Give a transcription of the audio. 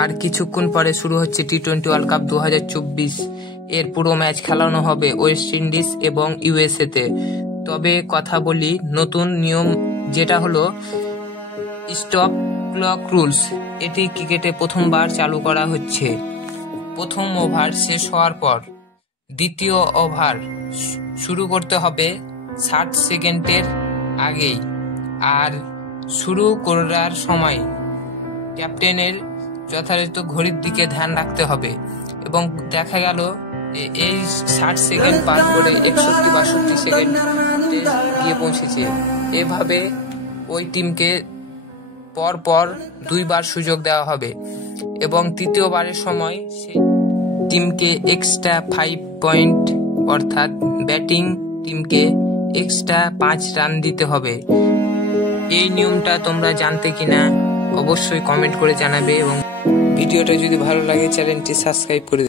আর কিছুক্ষণ পরে শুরু হচ্ছে টি-20 ওয়ার্ল্ড কাপ 2024। এর পুরো ম্যাচ খেলানো হবে ওয়েস্ট ইন্ডিজ এবং ইউএসএ তে। তবে কথা বলি নতুন নিয়ম, যেটা হলো স্টপ ক্লক রুলস। এটি ক্রিকেটে প্রথমবার চালু করা হচ্ছে। প্রথম ওভার শেষ হওয়ার পর দ্বিতীয় ওভার শুরু করতে হবে 60 সেকেন্ডের আগেই। আর শুরু করার সময় ক্যাপ্টেনের যথাযথ ঘড়ির দিকে ধ্যান রাখতে হবে। এবং দেখা গেল এই 60 সেকেন্ড পার করে 61-62 সেকেন্ডে গিয়ে পৌঁছেছে। এভাবে ওই টিমকে পর 2 বার সুযোগ দেওয়া হবে এবং তৃতীয়বারের সময় সেই টিমকে এক্সট্রা 5 পয়েন্ট, অর্থাৎ ব্যাটিং টিমকে এক্সট্রা 5 রান দিতে হবে। এই নিয়মটা তোমরা জানতে কিনা অবশ্যই কমেন্ট করে জানাবে এবং ভিডিওটা যদি ভালো লাগে চ্যানেলটি সাবস্ক্রাইব করে